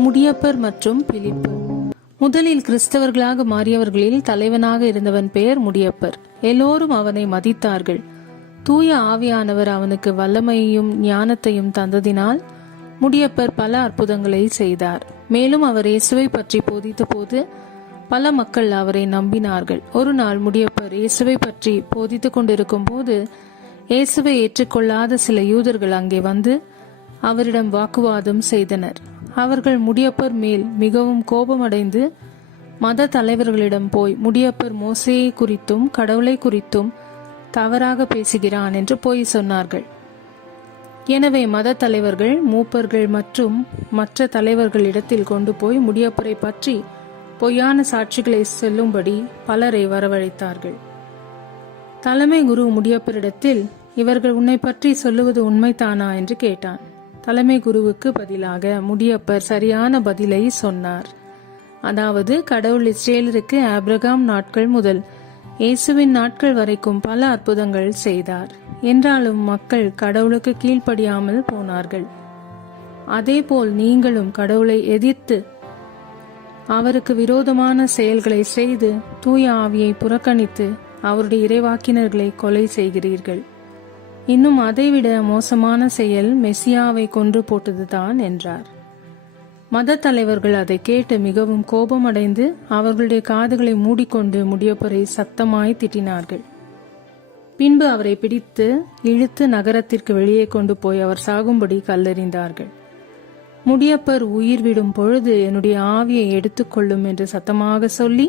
முடியப்பர் மற்றும் பிலிப்பு. முதலில் கிறிஸ்தவர்களாக மாறியவர்களில் தலைவனாக இருந்தவன் பெயர் முடியப்பர். எல்லோரும் அவனை மதித்தார்கள். தூய ஆவியானவர் அவனுக்கு வல்லமையையும் ஞானத்தையும் தந்ததினால் முடியப்பர் பல அற்புதங்களை செய்தார். மேலும் அவர் இயேசுவை பற்றி போதித்த போது பல மக்கள் அவரை நம்பினார்கள். ஒரு நாள் முடியப்பர் இயேசுவை பற்றி போதித்துக் கொண்டிருக்கும் போது இயேசுவை ஏற்றுக்கொள்ளாத சில யூதர்கள் அங்கே வந்து அவரிடம் வாக்குவாதம் செய்தனர். அவர்கள் முடியப்பர் மேல் மிகவும் கோபமடைந்து மத தலைவர்களிடம் போய், முடியப்பர் மோசேயை குறித்தும் கடவுளை குறித்தும் தவறாக பேசுகிறான் என்று போய் சொன்னார்கள். எனவே மத தலைவர்கள், மூப்பர்கள் மற்றும் மற்ற தலைவர்களிடத்தில் கொண்டு போய் முடியப்பரை பற்றி பொய்யான சாட்சிகளை சொல்லும்படி பலரை வரவழைத்தார்கள். தலைமை குரு முடியப்பரிடத்தில், இவர்கள் உன்னை பற்றி சொல்லுவது உண்மைதானா என்று கேட்டான். தலைமை குருவுக்கு பதிலாக முடியப்பர் சரியான பதிலை சொன்னார். அதாவது, கடவுள் இஸ்ரேலருக்கு ஆபிரகாம் நாட்கள் முதல் இயேசுவின் நாட்கள் வரைக்கும் பல அற்புதங்கள் செய்தார். என்றாலும் மக்கள் கடவுளுக்கு கீழ்ப்படியாமல் போனார்கள். அதேபோல் நீங்களும் கடவுளை எதிர்த்து அவருக்கு விரோதமான செயல்களை செய்து தூய ஆவியை புறக்கணித்து அவருடைய இறைவாக்கினர்களை கொலை செய்கிறீர்கள். இன்னும் அதைவிட மோசமான செயல் மெசியாவை கொன்று போட்டதுதான் என்றார். மத தலைவர்கள் அதை கேட்டு மிகவும் கோபமடைந்து அவர்களுடைய காதுகளை மூடிக்கொண்டு முடியப்பரை சத்தமாய் திட்டினார்கள். பின்பு அவரை பிடித்து இழுத்து நகரத்திற்கு வெளியே கொண்டு போய் அவர் சாகும்படி கல்லெறிந்தார்கள். முடியப்பர் உயிர் விடும் பொழுது, என்னுடைய ஆவியை எடுத்துக்கொள்ளும் என்று சத்தமாக சொல்லி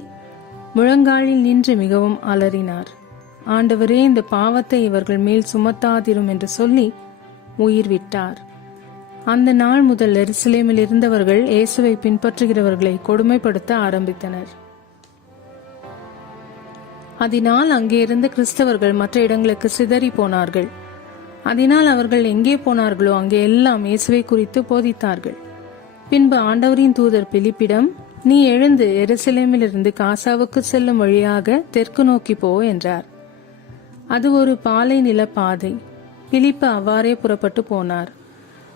முழங்காலில் நின்று மிகவும் அலறினார். ஆண்டவரே, இந்த பாவத்தை இவர்கள் மேல் சுமத்தாதிரும் என்று சொல்லி உயிர் விட்டார். அந்த நாள் முதல் எருசலேமில் இருந்தவர்கள் இயேசுவை பின்பற்றுகிறவர்களை கொடுமைப்படுத்த ஆரம்பித்தனர். அதனால் அங்கே இருந்த கிறிஸ்தவர்கள் மற்ற இடங்களுக்கு சிதறி போனார்கள். அதனால் அவர்கள் எங்கே போனார்களோ அங்கே எல்லாம் இயேசுவை குறித்து போதித்தார்கள். பின்பு ஆண்டவரின் தூதர் பிலிப்பிடம், நீ எழுந்து எருசலேமிலிருந்து காசாவுக்கு செல்லும் வழியாக தெற்கு நோக்கி போ என்றார். அது ஒரு பாலை நில பாதை. பிலிப்பு அவ்வாறே புறப்பட்டு போனார்.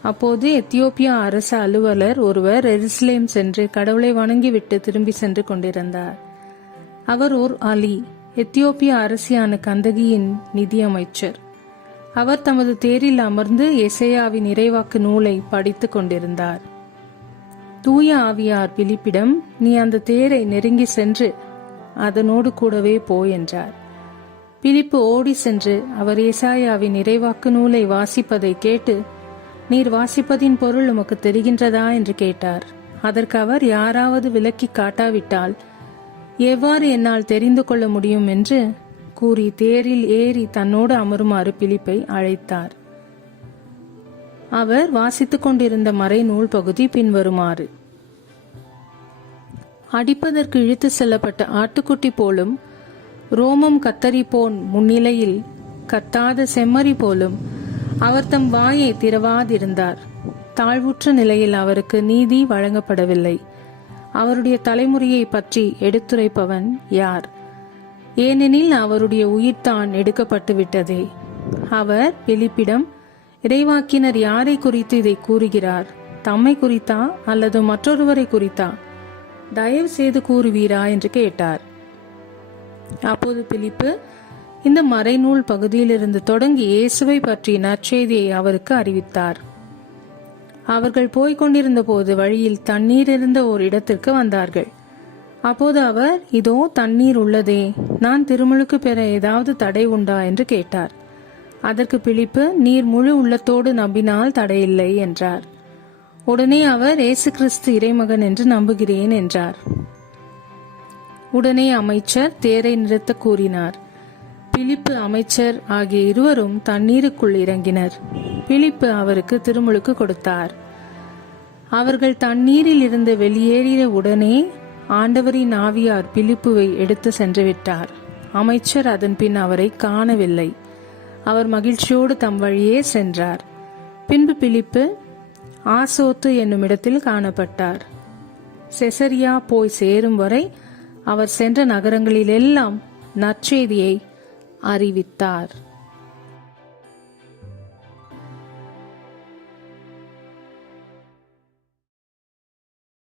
அப்போது எத்தியோப்பியா அரச அலுவலர் ஒருவர் எருசலேம் சென்று கடவுளை வணங்கிவிட்டு திரும்பி சென்று கொண்டிருந்தார். அவர் ஓர் அலி, எத்தியோப்பிய அரசியான கந்தகியின் நிதியமைச்சர். அவர் தமது தேரில் அமர்ந்து எசேயாவின் இறைவாக்கு நூலை படித்துக் கொண்டிருந்தார். தூய ஆவியார் பிலிப்பிடம், நீ அந்த தேரை நெருங்கி சென்று அதனோடு கூடவே போ என்றார். பிலிப்பு ஓடி சென்று அவர் ஏசாயாவின் இறைவாக்கு நூலை வாசிப்பதை கேட்டு, நீர் வாசிப்பதின் பொருள் உமக்கு தெரிகின்றதா என்று கேட்டார். அதற்கு அவர், யாராவது விளக்கி காட்டாவிட்டால் எவ்வாறு என்னால் தெரிந்து கொள்ள முடியும் என்று கூறி தேரில் ஏறி தன்னோடு அமருமாறு பிலிப்பை அழைத்தார். அவர் வாசித்துக் கொண்டிருந்த மறை நூல் பகுதி பின்வருமாறு: அடிப்பதற்கு இழுத்து செல்லப்பட்ட ஆட்டுக்குட்டி போலும், ரோமம் கத்தரி போன் முன்னிலையில் கத்தாத செம்மறி போலும் அவர் தம் வாயை திறவாதிருந்தார். தாழ்வுற்ற நிலையில் அவருக்கு நீதி வழங்கப்படவில்லை. அவருடைய தலைமுறையை பற்றி எடுத்துரைப்பவன் யார்? ஏனெனில் அவருடைய உயிர்தான் எடுக்கப்பட்டு விட்டதே. அவர் பிலிப்பிடம், இறைவாக்கினர் யாரை குறித்து இதை கூறுகிறார்? தம்மை குறித்தா அல்லது மற்றொருவரை குறித்தா? தயவு செய்து கூறுவீரா என்று கேட்டார். அப்போது பிலிப்பு இந்த மறைநூல் பகுதியிலிருந்து தொடங்கி இயேசுவை பற்றி நற்செய்தியை அவருக்கு அறிவித்தார். அவர்கள் போய்க் கொண்டிருந்த போது வழியில் தண்ணீர் இருந்த ஓர் இடத்திற்கு வந்தார்கள். அப்போது அவர், இதோ தண்ணீர் உள்ளதே, நான் திருமுழுக்கு பெற ஏதாவது தடை உண்டா என்று கேட்டார். அதற்கு பிலிப்பு, நீர் முழு உள்ளத்தோடு நம்பினால் தடையில்லை என்றார். உடனே அவர், இயேசு கிறிஸ்து இறைமகன் என்று நம்புகிறேன் என்றார். உடனே அமைச்சர் தேரை நிறுத்த கூறினார். பிலிப்பு, அமைச்சர் ஆகிய இருவரும் தண்ணீருக்குள் இறங்கினர். பிலிப்பு அவருக்கு திருமுழுக்கு கொடுத்தார். அவர்கள் தண்ணீரில் இருந்து வெளியேறிய உடனே ஆண்டவரின் ஆவியார் பிலிப்புவை எடுத்து சென்று விட்டார். அமைச்சர் அதன் பின் அவரை காணவில்லை. அவர் மகிழ்ச்சியோடு தம் வழியே சென்றார். பின்பு பிலிப்பு ஆசோத்து என்னும் இடத்தில் காணப்பட்டார். செசரியா போய் சேரும் வரை அவர் சென்ற நகரங்களிலெல்லாம் நற்செய்தியை அறிவித்தார்.